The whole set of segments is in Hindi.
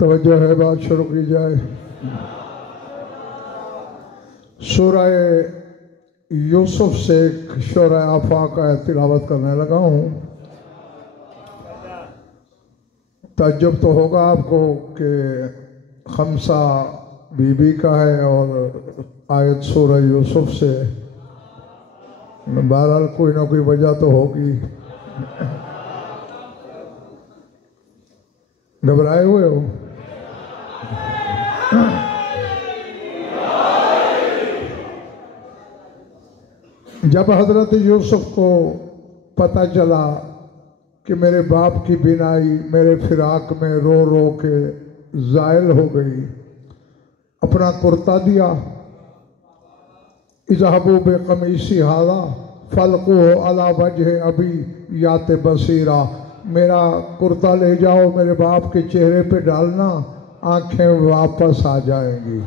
तवज्जो है, बात शुरू की जाए। सूरह यूसुफ से एक शोरा आफाक का तिलावत करने लगा हूँ। ताज्जुब तो होगा आपको कि खमसा बीबी का है और आयत सूरह यूसुफ से। बहरहाल कोई ना कोई वजह तो होगी। घबराए हुए हो? जब हजरत यूसुफ को पता चला कि मेरे बाप की बिनाई मेरे फिराक में रो रो के ज़ायल हो गई, अपना कुर्ता दिया। इज़हबू बेक़मीसी हाज़ा फ़ल्क़ूहु अला वजह अबी याते बसीरा। मेरा कुर्ता ले जाओ, मेरे बाप के चेहरे पे डालना, आंखें वापस आ जाएंगी।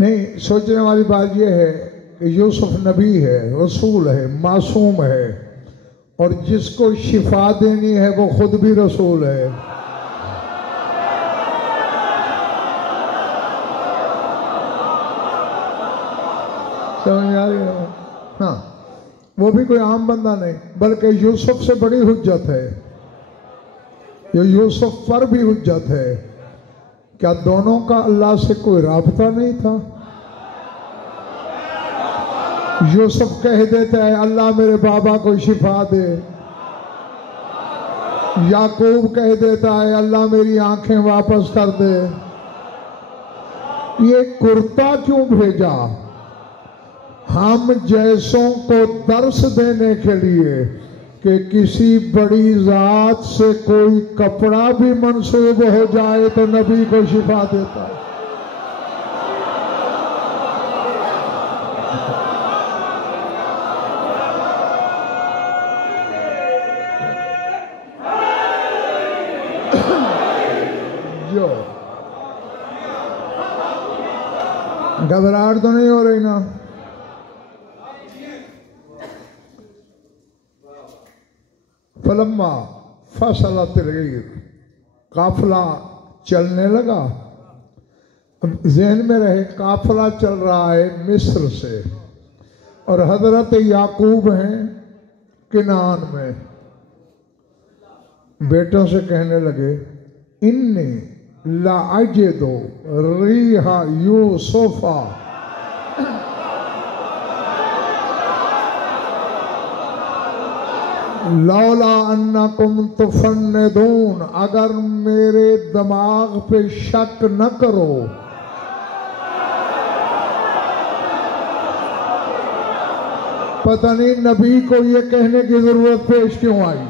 नहीं, सोचने वाली बात यह है कि यूसुफ नबी है, रसूल है, मासूम है, और जिसको शिफा देनी है वो खुद भी रसूल है। समझ आ रही है? हाँ, वो भी कोई आम बंदा नहीं, बल्कि यूसुफ से बड़ी हुज्जत है। ये यूसुफ पर भी हुज्जत है। क्या दोनों का अल्लाह से कोई राबता नहीं था? यूसुफ कह देता है अल्लाह मेरे बाबा को शिफा दे, याकूब कह देता है अल्लाह मेरी आंखें वापस कर दे। ये कुर्ता क्यों भेजा? हम जैसों को दर्श देने के लिए कि किसी बड़ी जात से कोई कपड़ा भी मंसूब हो जाए तो नबी को शिफा देता है। जो घबराहट तो नहीं हो रही ना? फलम्मा फसलत गईर, काफिला चलने लगा। ज़हन में रहे काफिला चल रहा है मिस्र से और हजरत याकूब हैं किनान में। बेटों से कहने लगे इन्नी लाअजिदु रीहा यूसुफा, लौला अन्नकुम तुफन्निदून, अगर मेरे दिमाग पे शक न करो। पता नहीं नबी को ये कहने की जरूरत पेश क्यों आई।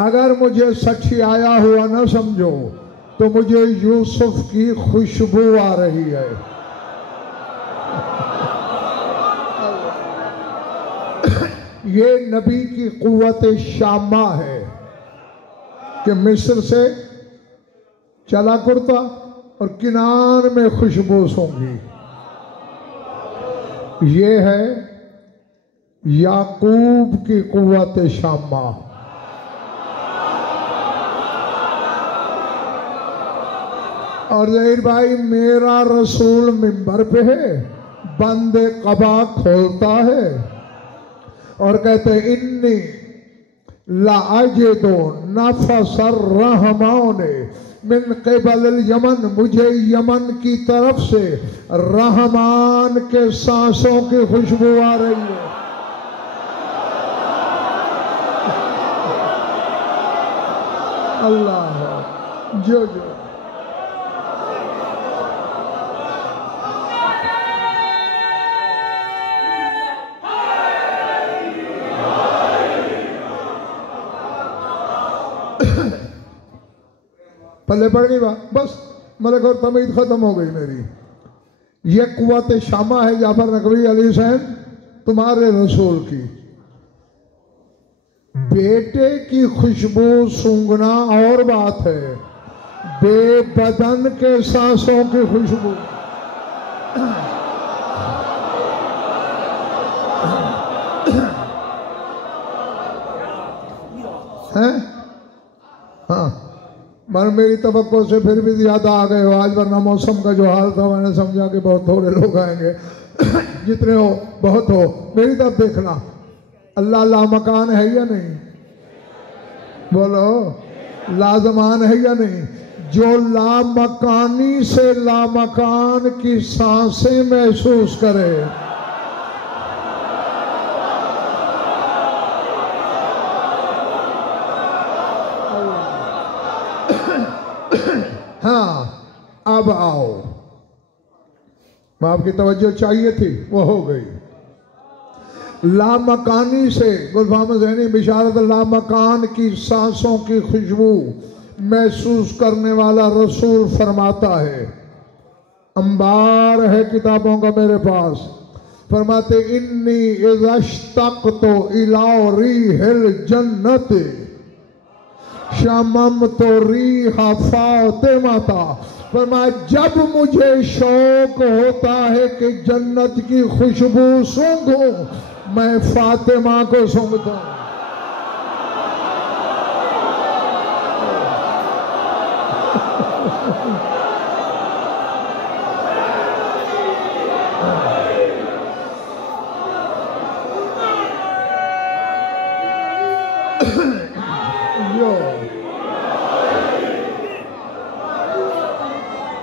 अगर मुझे सच्ची आया हुआ न समझो तो मुझे यूसुफ की खुशबू आ रही है। ये नबी की कुव्वत शामा है कि मिस्र से चला कुर्ता और किनार में खुशबू सूंघी। ये है याकूब की कुव्वत शामा। और जहीर भाई, मेरा रसूल मिंबर पे है, बंदे कबा खोलता है और कहते इन्नी लाअजिदु नफसर रहमाने मिन क़िबल यमन, मुझे यमन की तरफ से रहमान के सांसों की खुशबू आ रही है। अल्लाह जो जो पल्ले पड़ गई बात, बस मलक और तमीद खत्म हो गई मेरी। ये कुव्वत शामा है जाफर नकवी अली हुसैन तुम्हारे रसूल की। बेटे की खुशबू सूंघना और बात है, बेबदन के सांसों की खुशबू। है हाँ, मगर मेरी तवक्को से फिर भी ज्यादा आ गए हो आज, वरना मौसम का जो हाल था मैंने समझा कि बहुत थोड़े लोग आएंगे। जितने हो बहुत हो, मेरी तरफ देखना। अल्लाह लामकान है या नहीं? बोलो, लाजमान है या नहीं? जो लामकानी से लामकान की सांसें महसूस करे, हाँ अब आओ, आपकी तवज्जो चाहिए थी, वो हो गई। लामकानी से गुलफाम ज़ैनी बिशारत, लामकान की सांसों की खुशबू महसूस करने वाला रसूल फरमाता है, अंबार है किताबों का मेरे पास, फरमाते इन्नी इज़श्तक़्तु इला रिहिल जन्नत शमम तो रीहा फातिमा था। फरमाया जब मुझे शौक होता है कि जन्नत की खुशबू सूंघूं, मैं फातिमा को सूंघता हूं।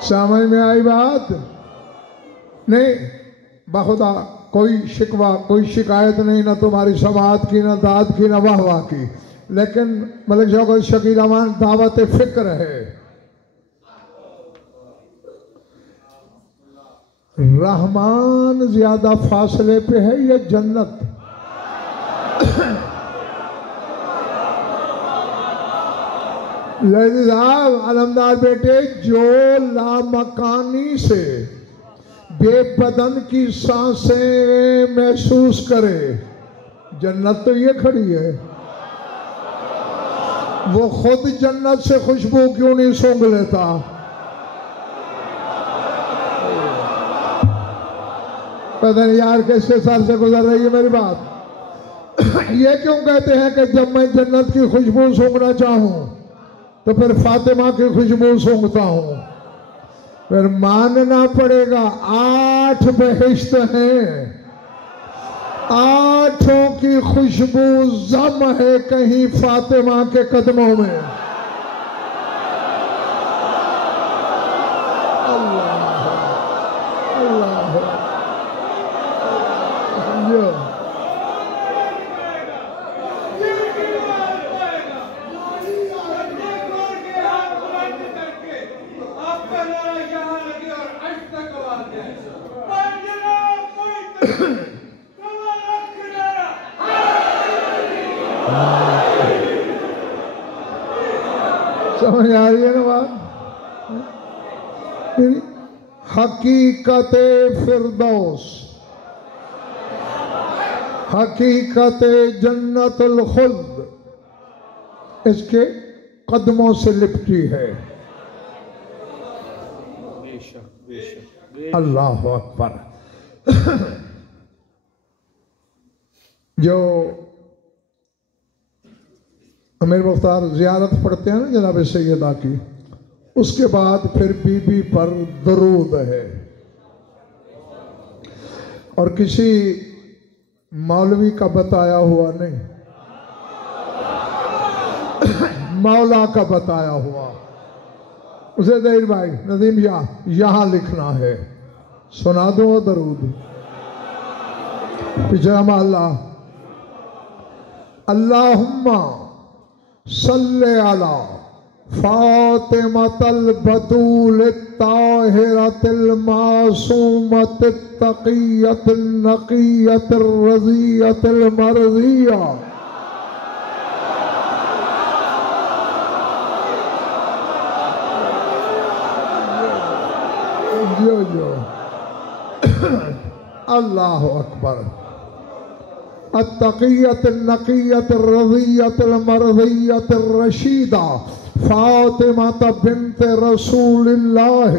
समझ में आई बात? नहीं बाखुदा कोई शिकवा कोई शिकायत नहीं, ना तुम्हारी समात की, ना दाद की, ना वाहवाह की, लेकिन मलिक शौकत शकील अमान दावत फिक्र है। रहमान ज्यादा फासले पे है या जन्नत? लजी साहब अलमदार बेटे, जो लामकानी से बेबदन की सांसें महसूस करे, जन्नत तो ये खड़ी है, वो खुद जन्नत से खुशबू क्यों नहीं सूंघ लेता? पता नहीं यार किसके सर से गुजर रही है मेरी बात। ये क्यों कहते हैं कि जब मैं जन्नत की खुशबू सूंघना चाहूं तो फिर फातिमा की खुशबू सूंघता हूं? फिर मानना पड़ेगा 8 बहिश्त हैं, 8 की खुशबू जम है कहीं फातिमा के कदमों में। अल्लाह अल्लाह समझ आ रही है ना बात? हकीकत फिरदौस, हकीकत जन्नतुल खुल्द इसके कदमों से लिपटी है। अल्लाह अकबर। जो अमीर मुख्तार ज़ियारत पढ़ते हैं ना जनाब सैयदा की, उसके बाद फिर बीबी पर दरूद है। और किसी मौलवी का बताया हुआ नहीं, मौला का बताया हुआ। उसे देर भाई नदीम यहाँ लिखना है, सुना दो दरूद। पिछला माला अल्लाहुम्मा सल्ले अला फातिमतल बतूल ताहिरतिल मासूमतित तक़ियतिन नक़ियतिर रज़ियतिल मर्ज़िया। जो अल्लाह अकबर। अत्तक़ियत नक़ियत रज़ियत मरज़ियत रशीदा फातिमा बिन्त रसूलिल्लाह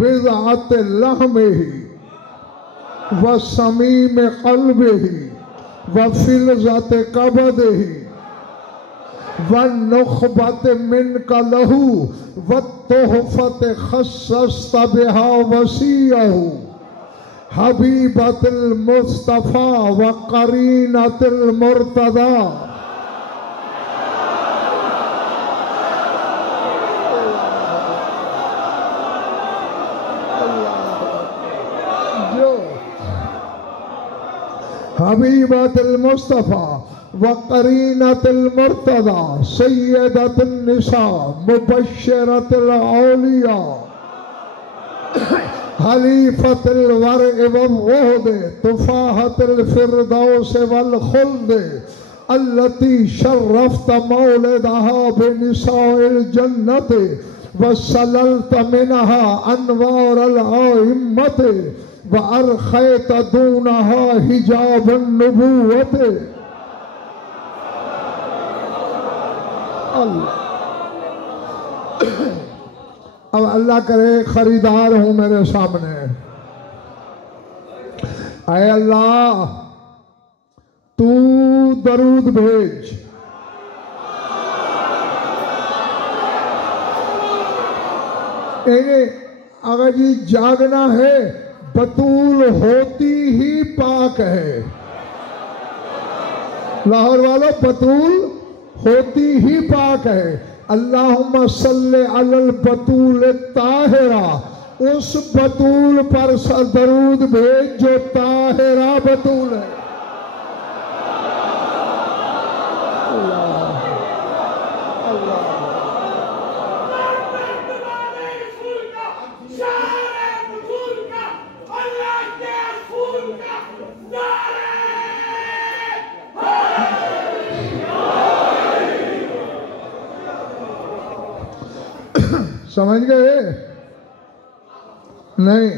बिज़अत लहमिही व समीम क़ल्बिही व फ़िलज़त कबदिही व नुख़बत मिनका लहू व तुहफ़त ख़स्सस्त बिहा वसीअहू हबीबतुल मुस्तफ़ा व क़रीनतुल मुर्तज़ा। हबीबतुल मुस्तफ़ा व क़रीनतुल मुर्तज़ा सय्यदतुन निसा मुबश्शिरतुल औलिया खलीफतुल वर्क़ वल-रुहद तुफ़ाहतुल फ़िरदौस वल खुल्द अल्लती शर्रफ़त मौलिदहा बिनिसाइल जन्नत व सललत मिनहा अनवारल आइम्मत व अरख़ैत दूनहा हिजाबन नबुव्वत। अब अल्लाह करे खरीदार हूं मेरे सामने। ऐ अल्लाह तू दरूद भेज। अगर जी जागना है बतूल होती ही पाक है। लाहौर वालों बतूल होती ही पाक है। अल्लाहुम्मा सल्ले अलल बतूल ताहिरा, उस बतूल पर दरूद भेज जो ताहिरा बतूल है। समझ गए? नहीं।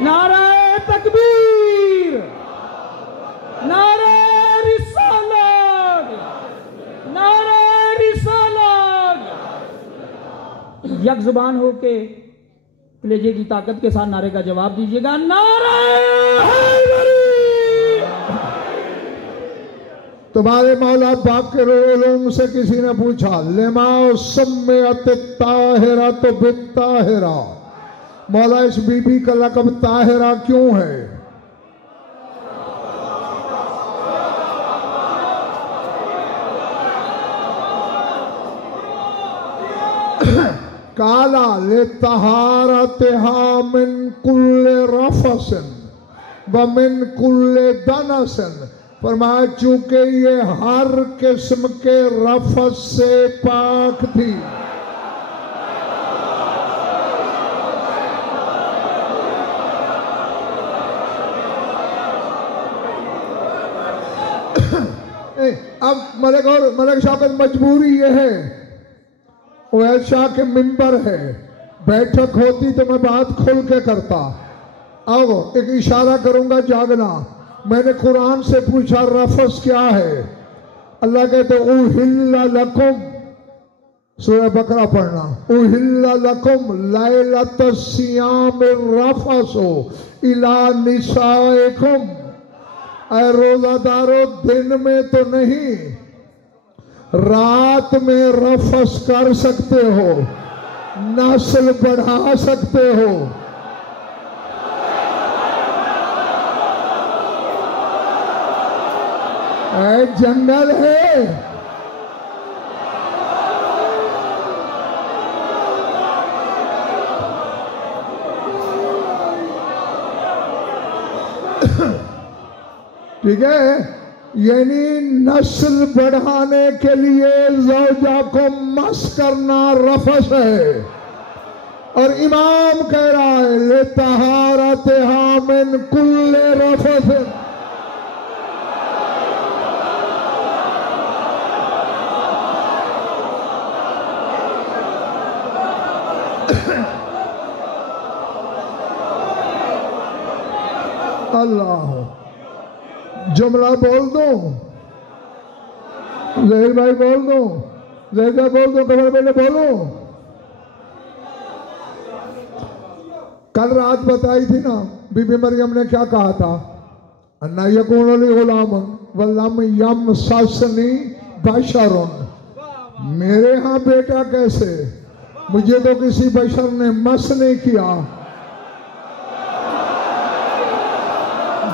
नारे तकबीर, नारे रिसालत, नारे रिसालत। यक जुबान होके कलेजे की ताकत के साथ नारे का जवाब दीजिएगा। नारे हैदरी। तुम्हारे मौला बाक़िर उलूम से किसी ने पूछा लिमा सम्मियत ताहिरा तो बित्ताहिरा, मौला इस बीबी का लक़ब ताहिरा क्यों है? काला ले तहारतिहा मिन कुल्ले रफसन व मिन कुल्ले दनसन, फरमाया चूंकि ये हर किस्म के रफस से पाक थी। अब मलिक साहब मजबूरी ये है, ओवैस शाह के मिंबर है, बैठक होती तो मैं बात खुल के करता। अब एक इशारा करूंगा जागना। मैंने कुरान से पूछा रफस क्या है? अल्लाह कहते उहिल्ला लकुम, सूरह बकरा पढ़ना, उहिल्ला लकुम लैलतस सियाम रफसो इला निसाइकुम। ऐ रोजादारों, दिन में तो नहीं रात में रफस कर सकते हो, नस्ल बढ़ा सकते हो। ऐ जंगल है, ठीक है, यानी नस्ल बढ़ाने के लिए ज़ौजा को मस करना रफस है। और इमाम कह रहा है ले तहारत हामिन कुल्ले रफथ। अल्लाह, जुमला बोल दो, जहीर भाई बोल दो, जहीर बोल दो, कमर बेटे बोलो। कल रात बताई थी ना बीबी मरियम ने क्या कहा था, अन्ना यकून ली गुलामुन वल्लम यमससनी बशरुन। मेरे यहाँ बेटा कैसे, मुझे तो किसी बशर ने मस नहीं किया।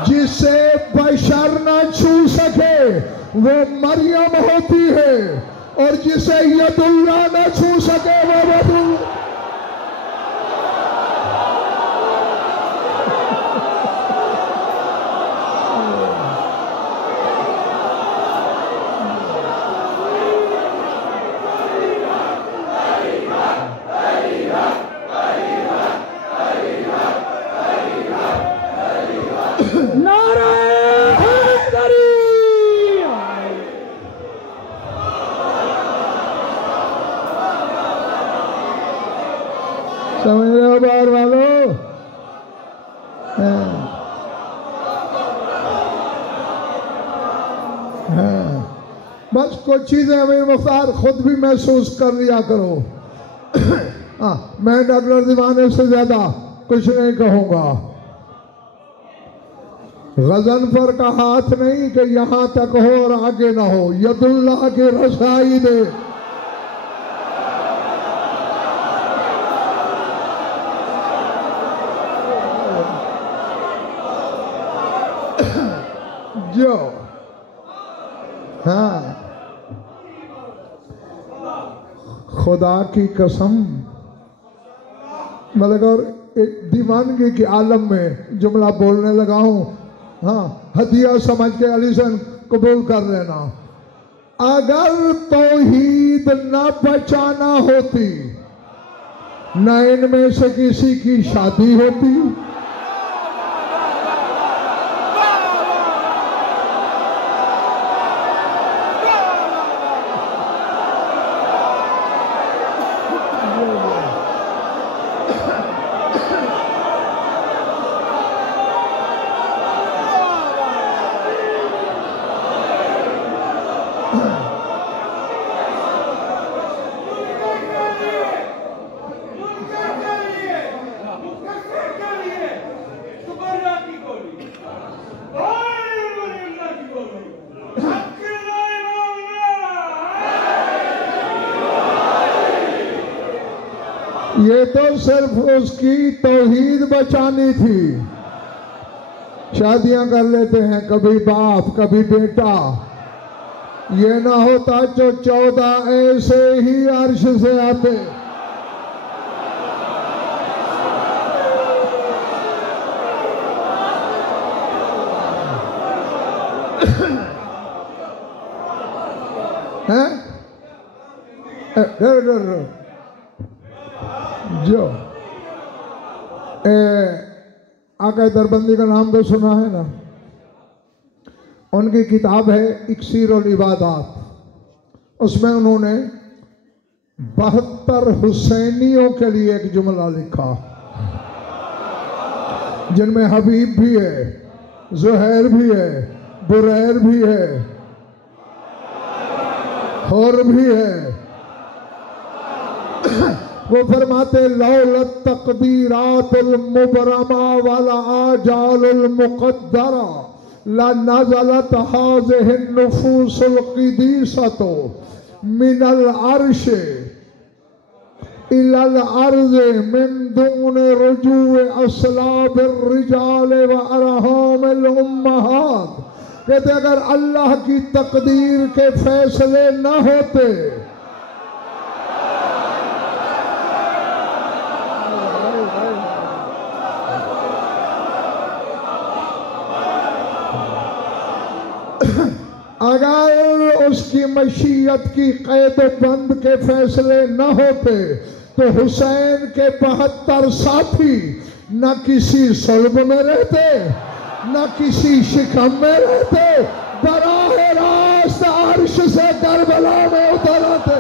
जिसे बशर न छू सके वो मरियम होती है, और जिसे यदुल्लाह न छू सके वो वदुल्लाह। समझ रहे हो बाहर वालों? बस कुछ चीजें अमीर मुख्तार खुद भी महसूस कर लिया करो। मैं डॉक्टर दीवाने से ज्यादा कुछ नहीं कहूंगा। गजनफर का हाथ नहीं कि यहां तक हो और आगे ना हो, यदुल्लाह की रसाई दे। जो हाँ, खुदा की कसम, मतलब और एक दीवानगी के आलम में जुमला बोलने लगा हूं। हाँ, हदिया समझ के अलीसन कबूल कर लेना। अगर तौहीद न बचाना होती, न इनमें से किसी की शादी होती, ये तो सिर्फ उसकी तौहीद बचानी थी। शादियां कर लेते हैं, कभी बाप कभी बेटा। ये ना होता जो 14 ऐसे ही अर्श से आते। हैं? जो आका दरबंदी का नाम तो सुना है ना, उनकी किताब है इक्सीर और इबादात। उसमें उन्होंने 72 हुसैनियों के लिए एक जुमला लिखा, जिनमें हबीब भी है, जुहैर भी है, बुरैर भी है, हुर भी है। वो फरमाते लौलत तकदीरातुल मुबरमा वाला आजालुल मुक़द्दरा ला नज़लत हाज़िहिन नुफूसुल क़दीसतु मिनल अर्श इलल अर्ज़ मिन दून रुजूए अस्लाबिर रिजाल व अरहामिल उम्महात। कहते अगर अल्लाह की तकदीर के फैसले न होते, अगर उसकी मशीयत की कैद बंद के फैसले न होते, तो हुसैन के 72 साथी न किसी सल्ब में रहते, न किसी शिकम में रहते, बराह रास्त अर्श से करबला में उतर आते।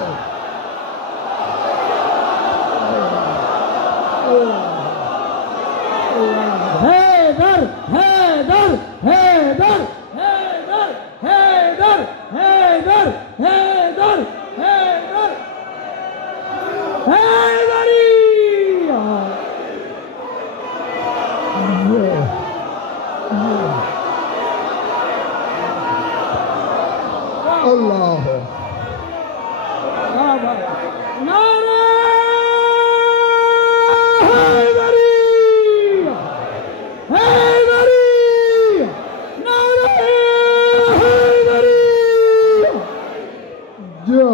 हैदर हैदर हैदर हैदर हैदर हैदर हैदर हैदर हैदरिया। अल्लाह नारे हैदरिया हैदरिया नारे हैदरिया। जो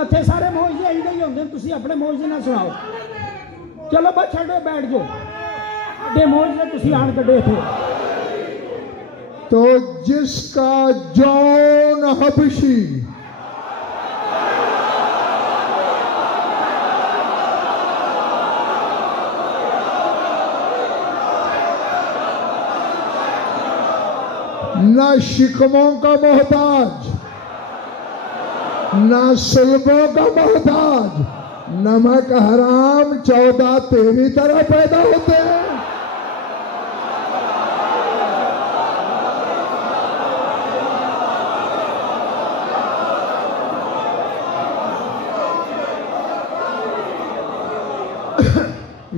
ਇੱਥੇ ਸਾਰੇ ਮੌਜੇ ਆਈਦੇ ਹੀ ਹੁੰਦੇ, ਤੁਸੀਂ ਆਪਣੇ ਮੌਜੇ ਨਾਲ ਸੁਣਾਓ। ਚਲੋ ਬਸ ਛੱਡੋ, ਬੈਠ ਜਾਓ, ਅੱਡੇ ਮੌਜੇ ਤੁਸੀਂ ਆਣ ਕੱਢੇ ਇੱਥੇ। तो जिसका जौन हबशी न शिकमों का मोहताज, न सुल्बों का मोहताज, नमक हराम 14 तेरी तरह पैदा होते हैं।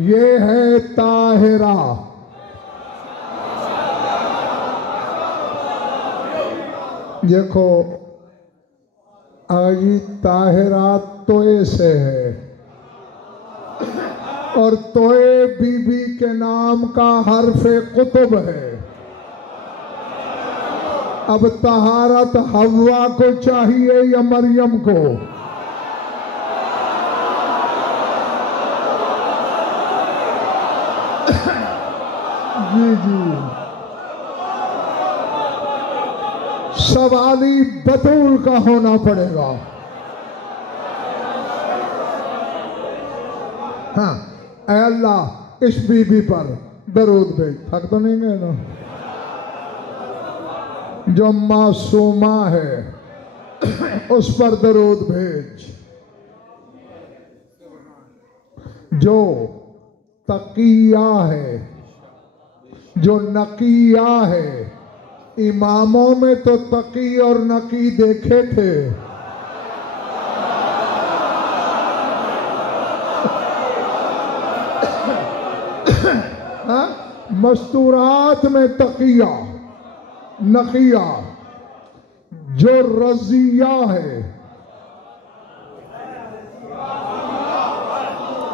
ये है ताहिरा। देखो आज ताहिरा तोए से है और तोए बीबी के नाम का हर्फ कुतुब है। अब तहारत हव्वा को चाहिए या मरियम को? जी जी, सवाली बतूल का होना पड़ेगा। हाँ, ऐ अल्लाह इस बीबी पर दरूद भेज। थक तो नहीं गए ना? जो मासूमा है उस पर दरूद भेज। जो तकिया है, जो नकिया है, इमामों में तो तकी और नकी देखे थे, मस्तूरात में तकिया नकिया। जो रजिया है,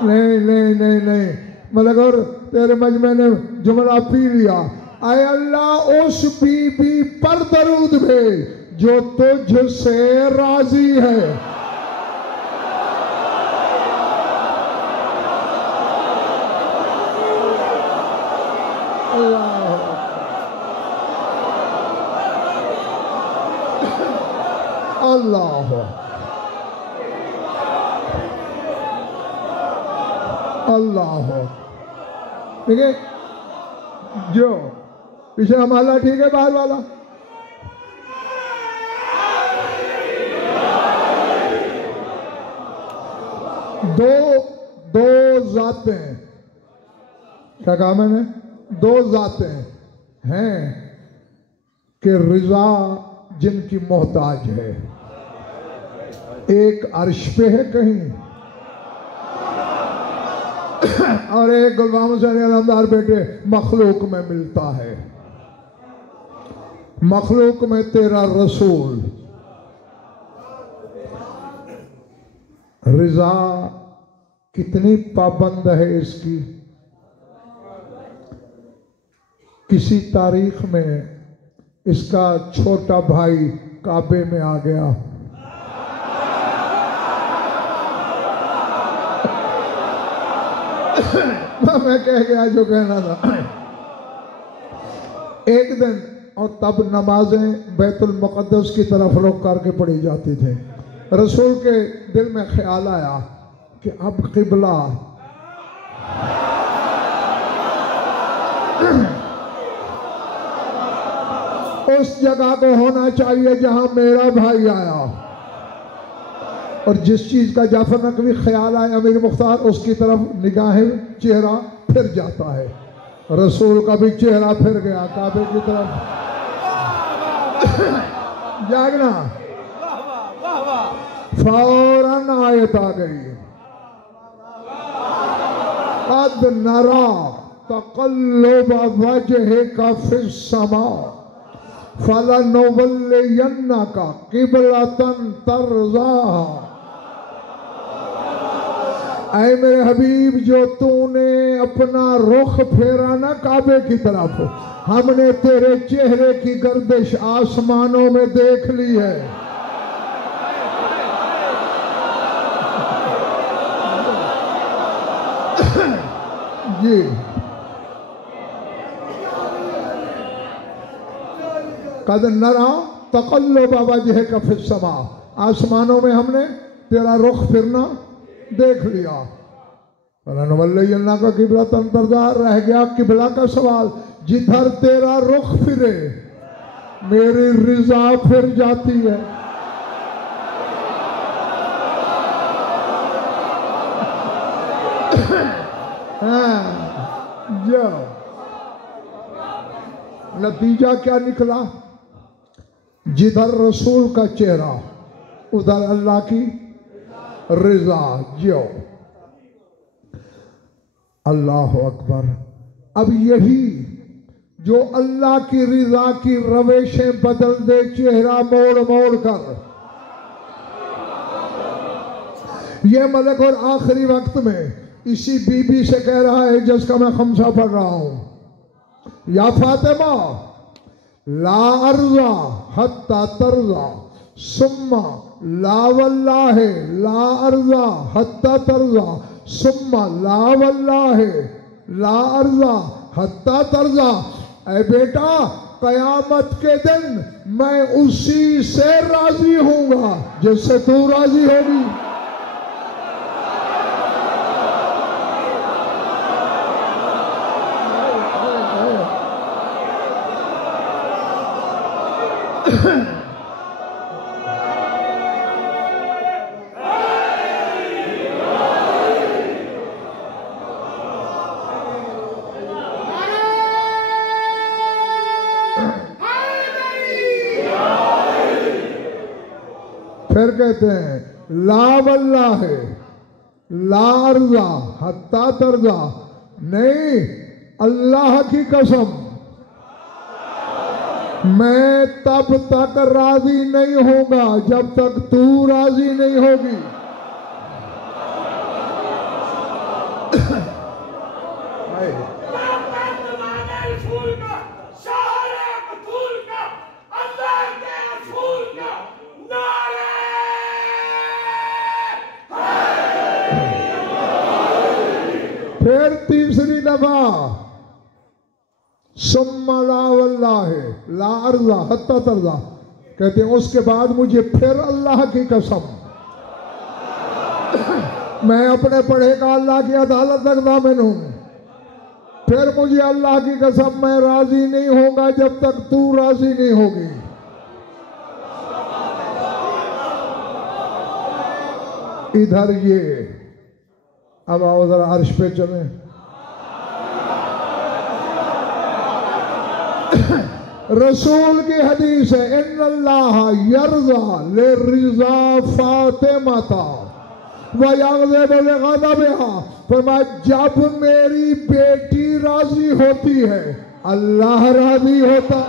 नहीं नहीं नहीं नहीं, मतलब अगर तेरे मजमे ने जुमला पी लिया, आए अल्लाह उस बीबी पर दरूद भेज जो तुझसे राजी है। अल्लाह अल्लाह। ठीक है, जो पीछे हमारा ठीक है, बाहर वाला दो जातें, क्या कहा मैंने? दो जातें हैं कि रिजा जिनकी मोहताज है। एक अर्श पे है कहीं और एक गुलाम हुसैन अलमदार बेटे मखलूक में मिलता है। मखलूक में तेरा रसूल रिजा कितनी पाबंद है इसकी। किसी तारीख में इसका छोटा भाई काबे में आ गया। मैं कह गया जो कहना था। एक दिन और तब नमाजें बैतुल मुक़द्दस की तरफ रुख करके पढ़ी जाती थी। रसूल के दिल में ख्याल आया कि अब किबला उस जगह को होना चाहिए जहां मेरा भाई आया। और जिस चीज का जाफर नकवी ख्याल आया अमीर मुख्तार, उसकी तरफ निगाहें चेहरा फिर जाता है। रसूल का भी चेहरा फिर गया काबे की तरफ। जागना, फौरन आयत आ गई, कद नरा तक़ल्लुब वजहिका फिस समा फलनुवल्लियन्नका क़िबलतन तर्ज़ाहा। ऐ मेरे हबीब, जो तूने अपना रुख फेरा ना काबे की तरफ, हमने तेरे चेहरे की गर्दिश आसमानों में देख ली है। जी कद नरा तक़ल्लुब वजहिका फिस समा, आसमानों में हमने तेरा रुख फिरना देख लिया। फलनुवल्लियन्नका क़िबलतन तर्ज़ाहा, रह गया किबला का सवाल। जिधर तेरा रुख फिरे मेरी रिजा फिर जाती है। जो नतीजा क्या निकला, जिधर रसूल का चेहरा उधर अल्लाह की रिजा। जो अल्लाह अकबर। अब यही जो अल्लाह की रिजा की रवेशें बदल दे चेहरा मोड़ मोड़ कर, ये मलक और आखिरी वक्त में इसी बीबी से कह रहा है जिसका मैं खमसा पढ़ रहा हूं, या फातिमा ला अर्जा हत्ता तर्जा सुम्मा ला वल्लाहे ला अर्जा हत्ता तर्जा सुम्मा ला वल्लाहे ला अर्जा हत्ता तर्जा। ऐ बेटा, कयामत के दिन मैं उसी से राजी हूंगा जिससे तू राजी होगी। फिर कहते हैं ला वल्लाहे ला अर्जा हत्ता तर्जा, नहीं अल्लाह की कसम मैं तब तक राजी नहीं होगा जब तक तू राजी नहीं होगी। फिर तीसरी दफा सुम्मा ला वल्लाहे ला अर्जा हत्ता तर्जा, कहते हैं उसके बाद मुझे फिर अल्लाह की कसम, मैं अपने पढ़े का अल्लाह की अदालत तक दामिन हूं। फिर मुझे अल्लाह की कसम मैं राजी नहीं होगा जब तक तू राजी नहीं होगी। इधर ये, अब आओ जरा अर्श पे चले। रसूल की हदीस है इन्नल्लाह यर्ज़ा ले रिज़ा फातिमा व यग़ज़िबु ले ग़ज़बिहा, फरमाया जब मेरी बेटी राजी होती है अल्लाह राजी होता।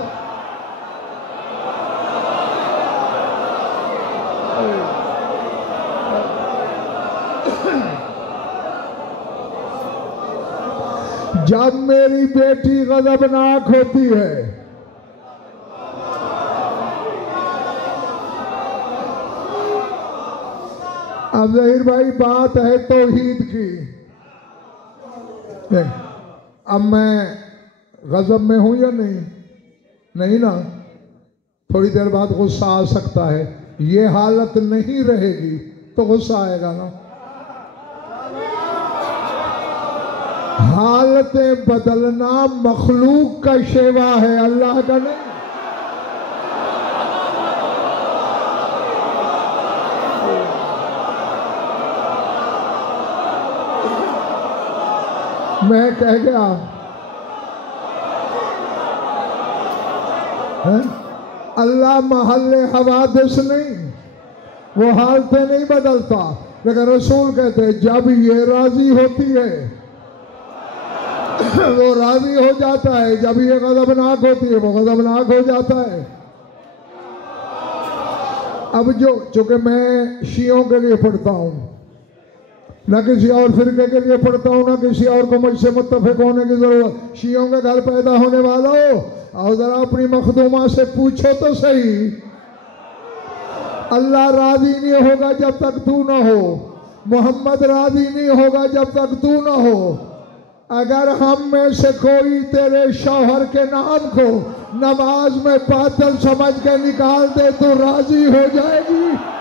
जब मेरी बेटी गजबनाक होती है, अब जहीर भाई बात है तौहीद की। अब मैं गजब में हूं या नहीं? नहीं ना। थोड़ी देर बाद गुस्सा आ सकता है, ये हालत नहीं रहेगी तो गुस्सा आएगा ना। हालतें बदलना मखलूक का शेवा है, अल्लाह का नहीं। मैं कह गया है? अल्लाह महल्ले हवादिस नहीं, वो हालतें नहीं बदलता। लेकिन रसूल कहते हैं जब ये राजी होती है वो राजी हो जाता है, जब ये गजबनाक होती है वो गजबनाक हो जाता है। अब चूंकि मैं शियों के लिए पढ़ता हूं, ना किसी और फिरके के लिए पढ़ता हूं, ना किसी और को मुझसे मुत्तफिक होने की जरूरत। शियों के घर पैदा होने वाला हो और जरा अपनी मखदूमा से पूछो तो सही, अल्लाह राजी नहीं होगा जब तक तू ना हो, मोहम्मद राजी नहीं होगा जब तक तू ना हो। अगर हम में से कोई तेरे शौहर के नाम को नमाज में पातल समझ के निकाल दे तो राजी हो जाएगी।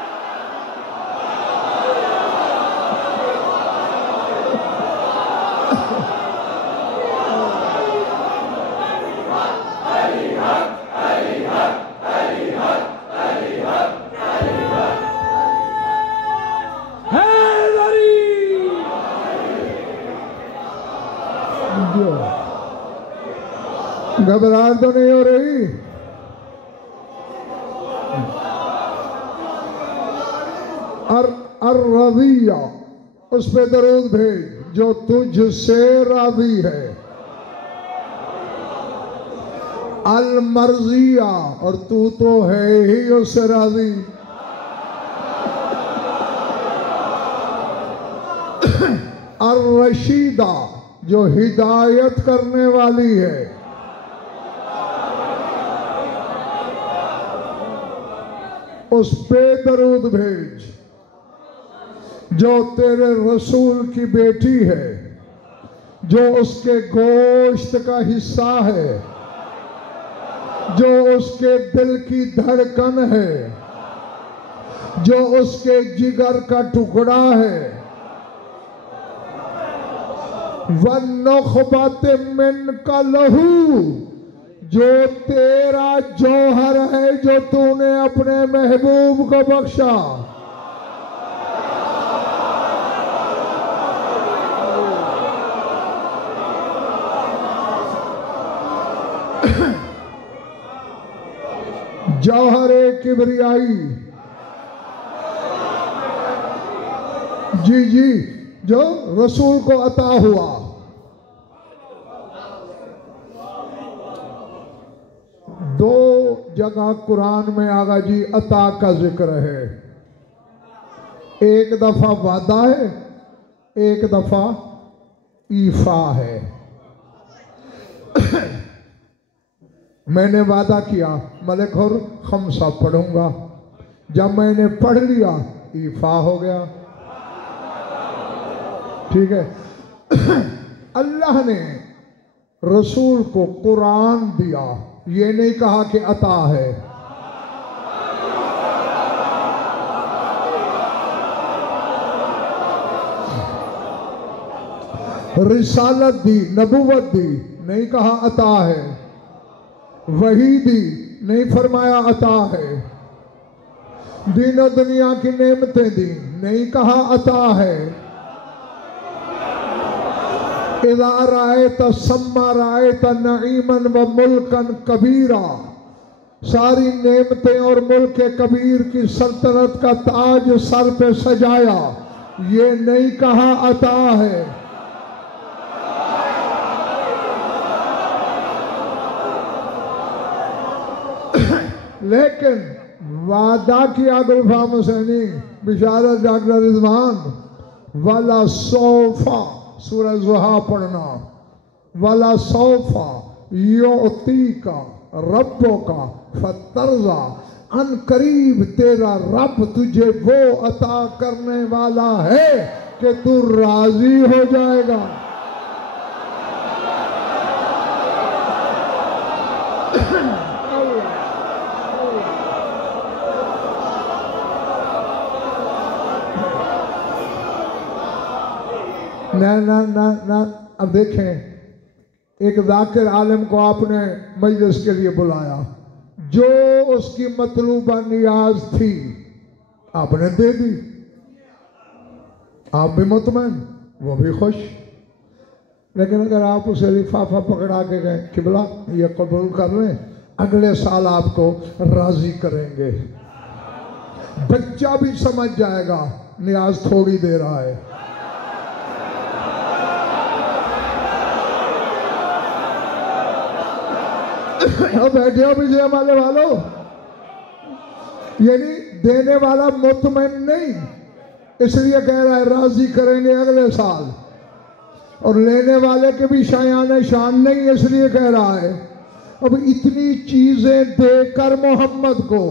घबराहट तो नहीं हो रही? रज़िया, उस पे दरूद भेज जो तुझसे राज़ी है। अल मर्जिया, और तू तो है ही उससे राज़ी। अर रशीदा, जो हिदायत करने वाली है। उस पे दरूद भेज जो तेरे रसूल की बेटी है, जो उसके गोश्त का हिस्सा है, जो उसके दिल की धड़कन है, जो उसके जिगर का टुकड़ा है। वन्नुखबत मिन का लहू, जो तेरा जौहर है, जो तूने अपने महबूब को बख्शा। जौहर किबरियाई, जी जो रसूल को अता हुआ। दो जगह कुरान में आगा जी अता का जिक्र है। एक दफा वादा है, एक दफा ईफा है। मैंने वादा किया मलिक और खमसा पढ़ूंगा, जब मैंने पढ़ लिया ईफा हो गया। ठीक है। अल्लाह ने रसूल को कुरान दिया, ये नहीं कहा कि अता है। रिसालत दी, नबूवत दी, नहीं कहा अता है। वही दी, नहीं फरमाया अता है। दीन और दुनिया की नेमतें दी, नहीं कहा अता है। इज़ा रायत सम्मा रायत नईमन व मुल्कन कबीरा, सारी नेमतें और मुल्क कबीर की सल्तनत का ताज सर पे सजाया, ये नहीं कहा अता है। लेकिन वादा किया गुलफाम हुसैनी बिशारत डॉक्टर रिजवान वाला सौफा, सूरह ज़ुहा पढ़ना, वाला सौफा योती का रब्बों का फतरजा, अन करीब तेरा रब तुझे वो अता करने वाला है कि तू राजी हो जाएगा। ना ना ना ना। अब देखें, एक जाकिर आलिम को आपने मजलिस के लिए बुलाया, जो उसकी मतलूबा नियाज थी आपने दे दी, आप भी मुतमईन, वो भी खुश। लेकिन अगर आप उसे लिफाफा पकड़ा के गए, किबला ये कबूल कर लें, अगले साल आपको राजी करेंगे, बच्चा भी समझ जाएगा नियाज थोड़ी दे रहा है। अब बैठे हो पीछे हमारे वालों, यानी देने वाला मुतमईन नहीं, इसलिए कह रहा है राजी करेंगे अगले साल, और लेने वाले के भी शायान शान नहीं, इसलिए कह रहा है अब इतनी चीजें देकर मोहम्मद को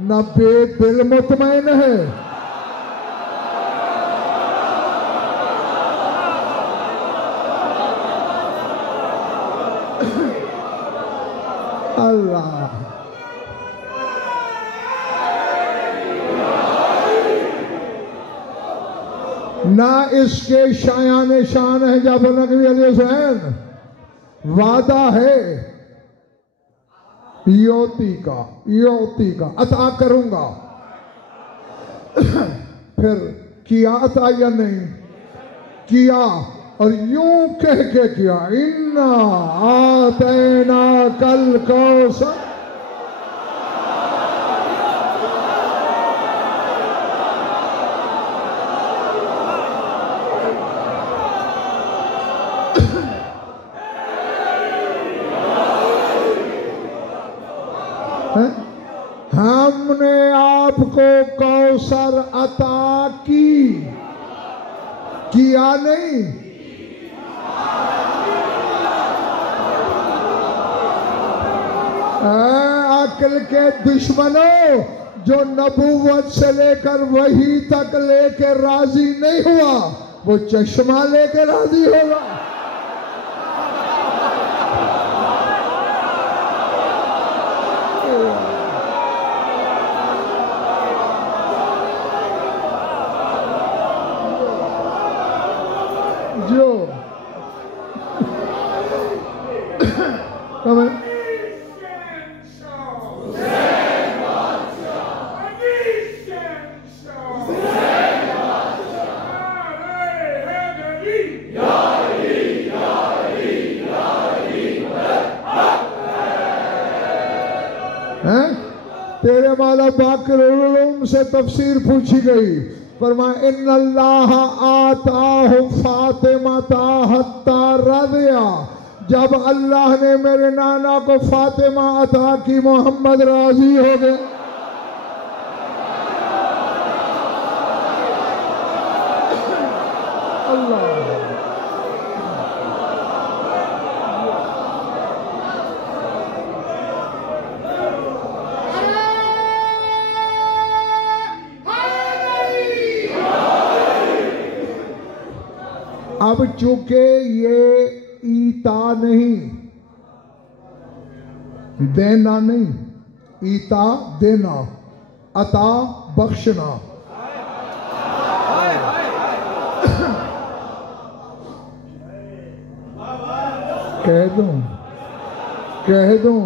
न बेदिल मुतमईन है। अल्लाह ना इसके शायान शान है जाफर नकवी अलैहिस्सलाम, वादा है योती का अता करूंगा। फिर किया अता या नहीं किया, और यूं कह के किया, इन्ना आतैना कल कौसर, हमने आपको कौसर अता किया नहीं। अक्ल के दुश्मनों, जो नबूवत से लेकर वही तक लेके राजी नहीं हुआ, वो चश्मा लेके राजी होगा। जो तेरे मौला बाकर उलूम से तफसीर पूछी गई, फरमाया इन्नल्लाह आताहु फातिमा हत्ता रज़िया, जब अल्लाह ने मेरे नाना को फातिमा अता की, मोहम्मद राजी हो गए। अल्लाह अब चूंकि ये ईता नहीं, देना नहीं, ईता देना, अता बख्शना, कह दूं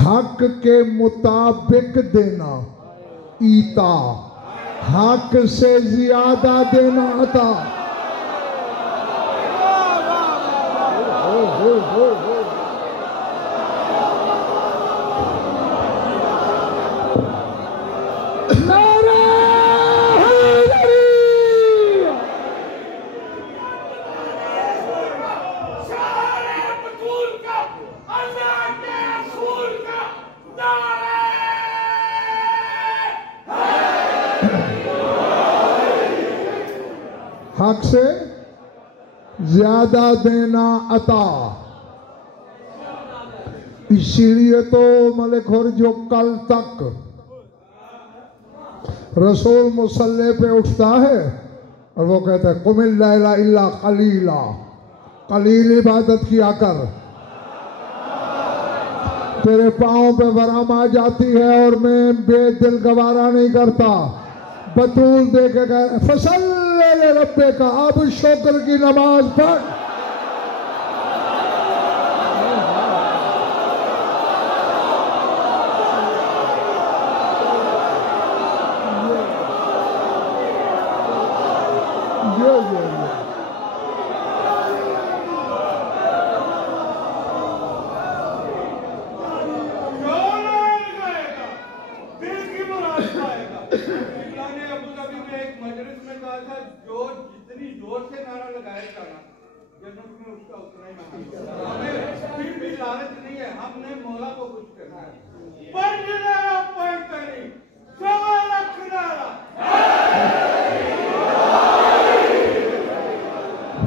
हक के मुताबिक देना ईता, हक से ज्यादा देना अता। हक से ज्यादा देना अता। इसीलिए तो मलिक और जो कल तक रसूल मुसल्ले पे उठता है और वो कहता है कुमिल लैला इल्ला कलीला, कलील इबादत किया कर। तेरे पाँव पे वराम आ जाती है और मैं बेदिल गवारा नहीं करता। बतूल दे के गए फसल ले रब्बे का, अब शुक्र की नमाज पढ़।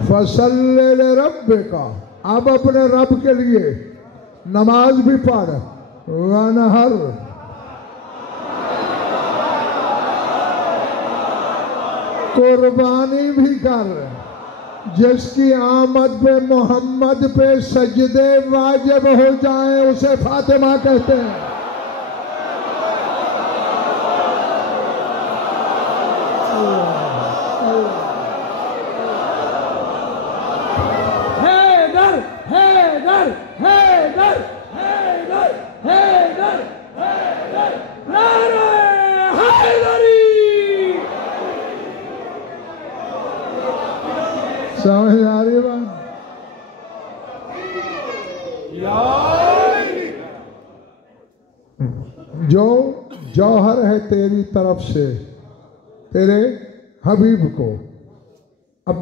फसल्ले रब्बे का, अब अपने रब के लिए नमाज भी पढ़। वनहर, कुर्बानी भी कर। जिसकी आमद पे मोहम्मद पे सजदे वाजिब हो जाएं उसे फातिमा कहते हैं। समझ आ रही बात? जो जौहर है तेरी तरफ से तेरे हबीब को, अब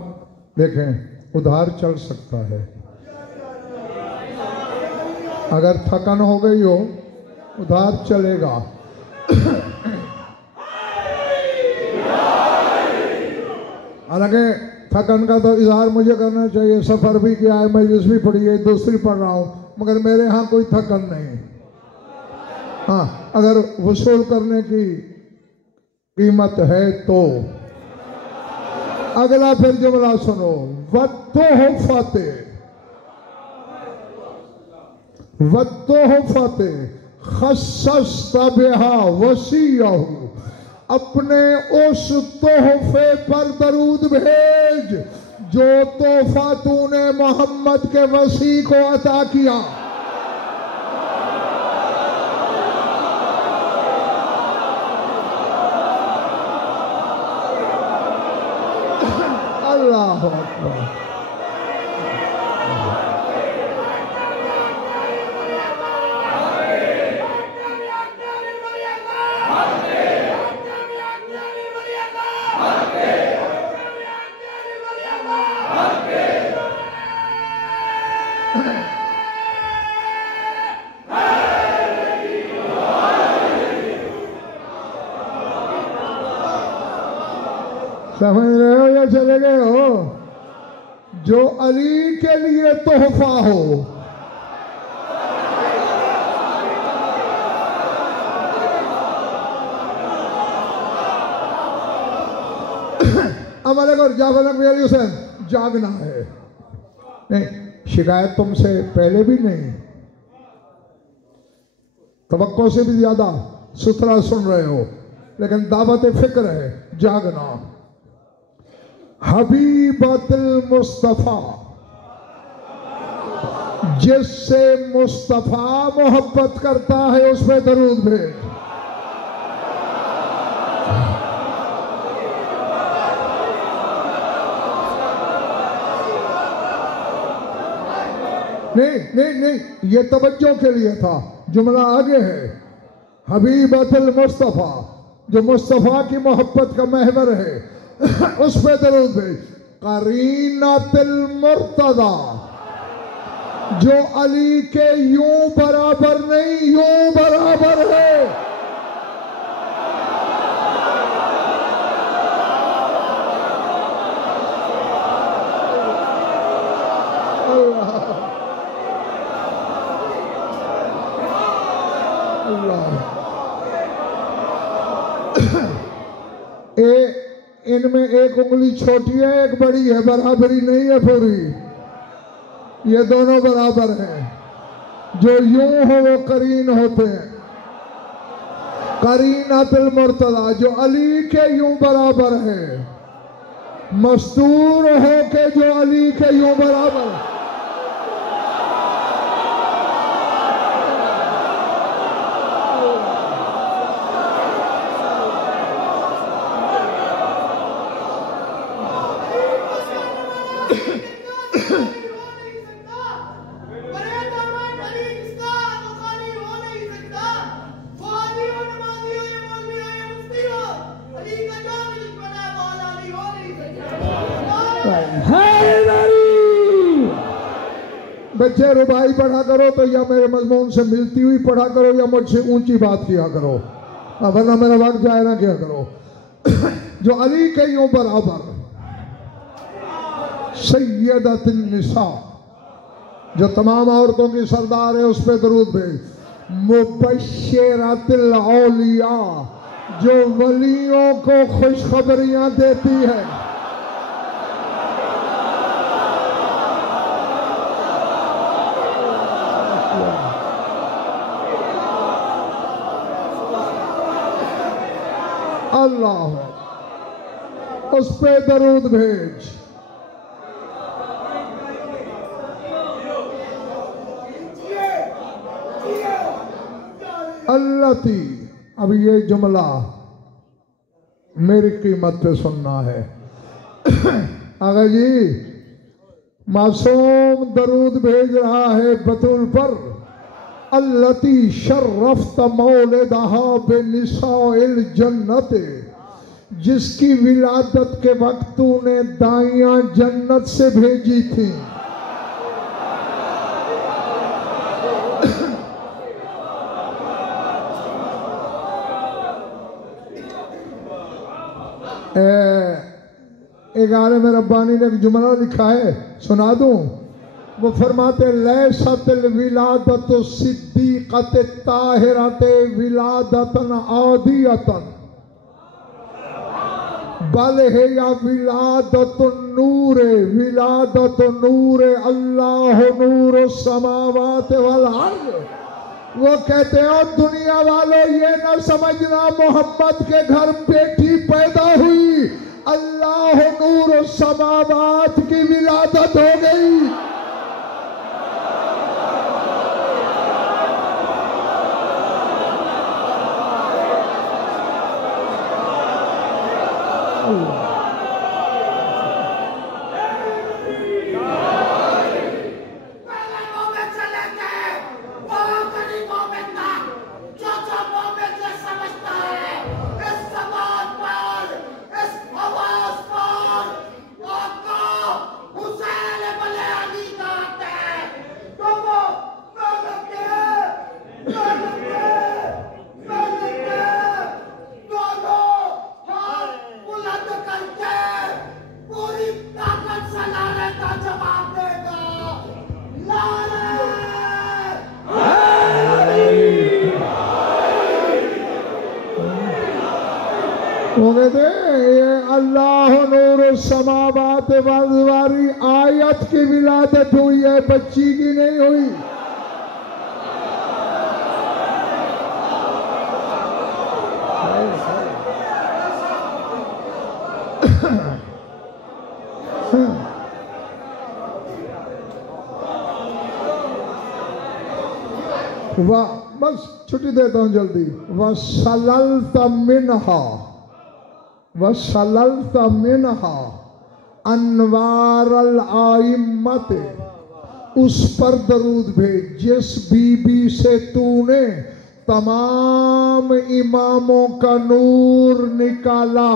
देखें उधार चल सकता है। अगर थकन हो गई हो उधार चलेगा। हालांकि थकन का तो इजहार मुझे करना चाहिए, सफ़र भी किया है, मजलिस भी पढ़ी है, दूसरी पढ़ रहा हूँ, मगर मेरे यहाँ कोई थकन नहीं। हाँ, अगर वसूल करने की कीमत है तो अगला फिर जुमला सुनो, वत्तो हो फतेह, वत्तो हो फतेह खस्सस्ता बिहा वसीयहू, अपने उस तोहफे पर दरूद भेज जो तोहफा तूने मोहम्मद के वसी को अता किया। अल्लाह अकबर। समझ रहे हो या चले गए हो? जो अली के लिए तोहफा हो, हमारे घर जाफर अली हुसैन जागना है। नहीं, शिकायत तुमसे पहले भी नहीं, तवक्को से भी ज्यादा सुथरा सुन रहे हो, लेकिन दावत फिक्र है जागना। हबीबतुल मुस्तफा, जिससे मुस्तफा मोहब्बत करता है उस पर दरूद भेज। नहीं, ये तवज्जो के लिए था, जुमला आगे है। हबीबतुल मुस्तफा, जो मुस्तफा की मोहब्बत का महवर है उस पे दरूद भेज। करीनतुल मुर्तदा, जो अली के यूं बराबर नहीं यूं बराबर है। इनमें एक उंगली छोटी है एक बड़ी है, बराबरी नहीं है पूरी, ये दोनों बराबर हैं। जो यूं हो वो करीन होते हैं, करीनातुल मुर्तदा, जो अली के यूं बराबर है, मस्तूर हो के जो अली के यूं बराबर है। बच्चे रुबाई पढ़ा करो तो या मेरे मजमून से मिलती हुई पढ़ा करो या मुझसे ऊंची बात किया करो, वरना मेरा वक्त जाए ना किया करो। जो अली के यूं बराबर, सैयदतुन निसा, जो तमाम औरतों की सरदार है, उस पे दरूद भेज। मुबश्शिरातुल औलिया, जो वलियों को खुशखबरियां देती है। अल्लाह, उस पे दरूद भेज। अल्लती, अब ये जुमला मेरी कीमत पे सुनना है। आगा जी, मासूम दरूद भेज रहा है बतूल पर। अल्लती शर्रफ्त मौलिदहा बेनिसाइल जन्नत, जिसकी विलादत के वक्त तूने दाइयां जन्नत से भेजी थी। एक आलिम रब्बानी ने एक जुमला लिखा है, सुना दूं? वो फरमाते लैसतल विलादत सिद्दीक़त ताहिरत विलादतन आदियतन, बल है या विलादत नूरे, विलादत नूरे अल्लाह नूर समावात वल अर्ज़। वो कहते हैं दुनिया वालों ये न समझना मोहम्मद के घर बेटी पैदा हुई, अल्लाह नूर समावात की विलादत हो गई। ये अल्लाह नूर समावात वाली आयत की विलादत हुई है, बच्ची की नहीं हुई। वाह, बस छुट्टी देता हूं जल्दी। वसलल्त मिनहा, वसलल्त मिनहा अनवारल आइम्मत, उस पर दरूद भेज जिस बीबी से तूने तमाम इमामों का नूर निकाला।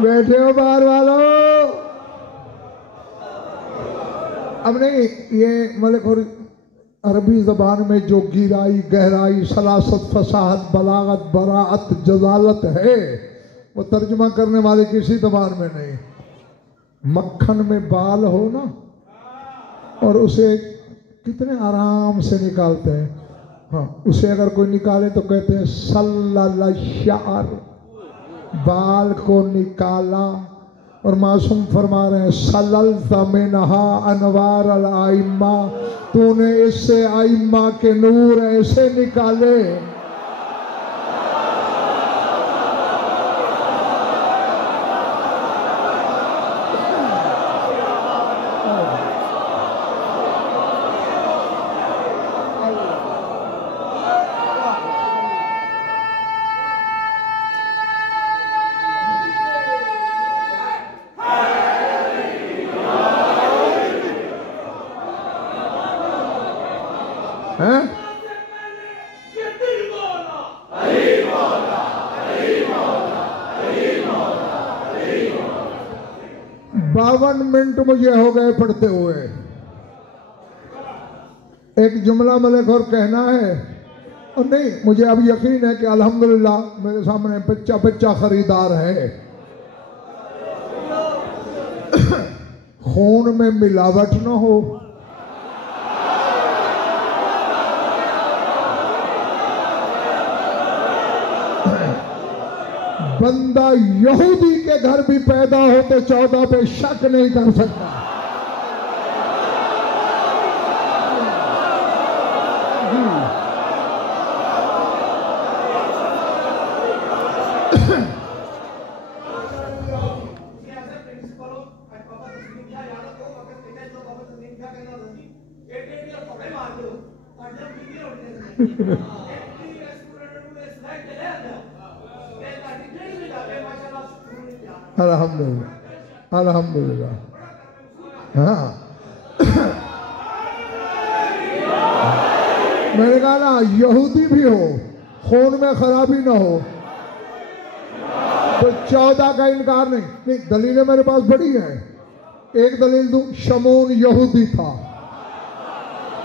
बैठे हो बाहर वालों, अब नहीं ये मलिक और अरबी जबान में जो गिराई गहराई सलासत फसाहत बलागत बराअत जजालत है वो तर्जुमा करने वाले किसी जबान में नहीं। मक्खन में बाल हो ना, और उसे कितने आराम से निकालते हैं। हाँ, उसे अगर कोई निकाले तो कहते हैं सल्लल शार, बाल को निकाला। और मासूम फरमा रहे हैं सलल तमिनहा अनवार अल आइम्मा, तूने इससे आइम्मा के नूर ऐसे निकाले। हैं? 52 मिनट मुझे हो गए पढ़ते हुए। एक जुमला मलिक और कहना है, और नहीं, मुझे अब यकीन है कि अल्हम्दुलिल्लाह मेरे सामने बच्चा बच्चा खरीदार है। खून में मिलावट न हो, बंदा यहूदी के घर भी पैदा हो तो 14 पे शक नहीं कर सकता। अल्हम्दुलिल्लाह, अल्हम्दुलिल्लाह। हाँ, मैंने कहा ना, यहूदी भी हो, खून में खराबी ना हो, तो 14 का इनकार नहीं। नहीं, दलीलें मेरे पास बड़ी हैं। एक दलील दूं, शमून यहूदी था,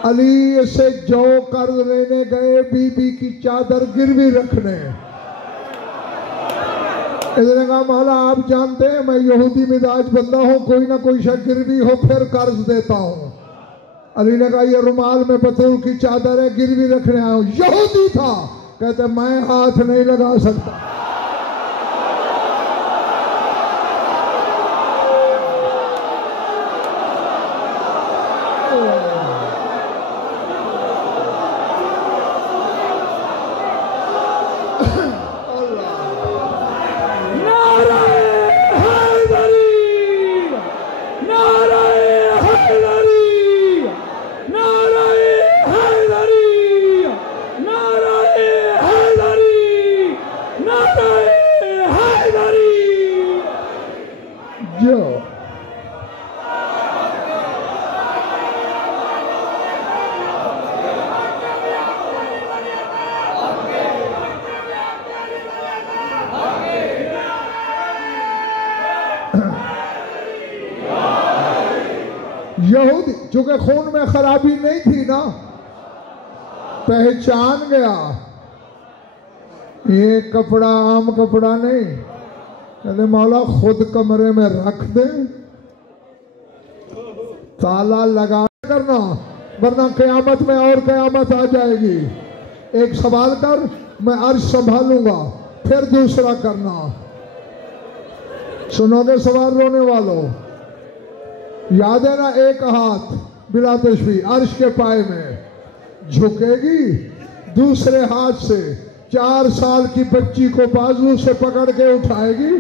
अली से जो कर्ज लेने गए बीबी की चादर गिरवी रखने, इसने कहा मौला आप जानते हैं मैं यहूदी मिजाज बंदा हूं, कोई ना कोई शय गिरवी हो फिर कर्ज देता हूं। अली ने कहा ये रुमाल में बतूल की चादर है, गिरवी रखने आया हूं। यहूदी था, कहते मैं हाथ नहीं लगा सकता। यहूदी चूंकि खून में खराबी नहीं थी ना, पहचान गया ये कपड़ा आम कपड़ा नहीं। कहते मौला खुद कमरे में रख दे, ताला लगा करना, वरना कयामत में और कयामत आ जाएगी। एक सवाल कर, मैं अर्श संभालूंगा, फिर दूसरा करना। सुनोगे सवाल रोने वालों? याद है ना, एक हाथ बिला तशबी अर्श के पाए में झुकेगी, दूसरे हाथ से 4 साल की बच्ची को बाजू से पकड़ के उठाएगी,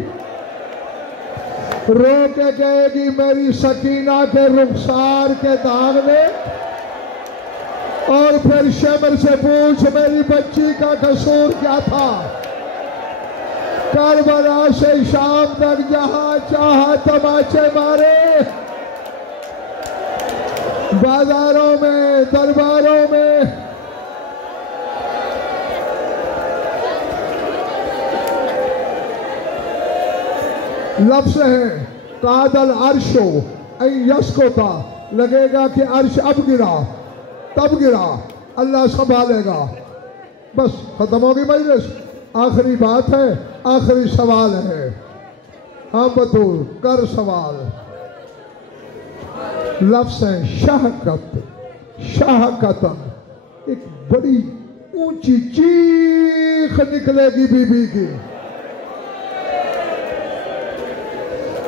रो के कहेगी मेरी सकीना के रुखसार के दाग में, और फिर शमर से पूछ मेरी बच्ची का कसूर क्या था। करबला से शाम तक जहां चाहा तमाचे मारे, बाजारों में दरबारों में, लफ्ज है कादल अर्शो यस्को था, लगेगा कि अर्श अब गिरा तब गिरा, अल्लाह संभालेगा। बस खत्म होगी मजलिस। आखिरी बात है, आखिरी सवाल है। हाँ बतूल कर सवाल। लफ्ज है शहकत, शहकतन, एक बड़ी ऊंची चीख निकलेगी बीबी की,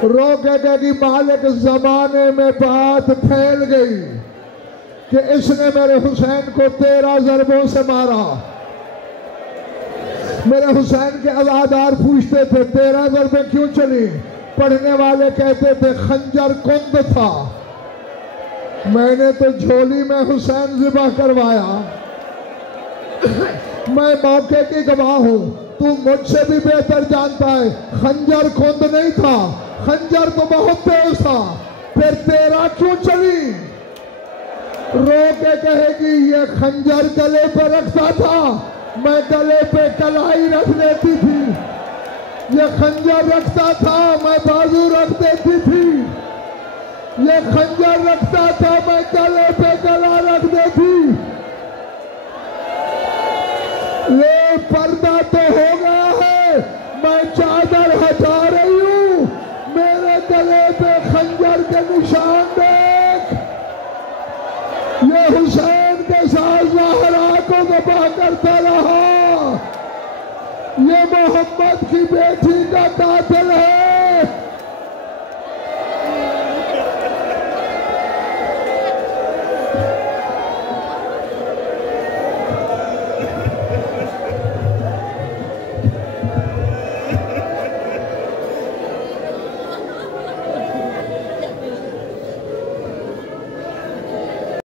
रो कहेगी मालिक जमाने में बात फैल गई कि इसने मेरे हुसैन को 13 ज़रबों से मारा। मेरे हुसैन के अज़ादार पूछते थे 13 ज़रबें क्यों चली? पढ़ने वाले कहते थे खंजर कुंद था। मैंने तो झोली में हुसैन ज़िबा करवाया। मैं मौके की गवाह हूं, तू मुझसे भी बेहतर जानता है खंजर कुंद नहीं था, खंजर तो बहुत तेज था, फिर 13 क्यों चली? रो के कहेगी ये खंजर गले पे रखता था, मैं गले पे कलाई रख देती थी, ये खंजर रखता था मैं बाजू रख देती थी, ये खंजर रखता था मैं गले पे गला रख देती। ये पर्दा तो हो गया है, मैं चादर हटा रही हूं, मेरे गले पे खंजर के निशान देख। ये हुसैन के साथ ज़हरा को ज़बह करता रहा, ये मोहम्मद की बेटी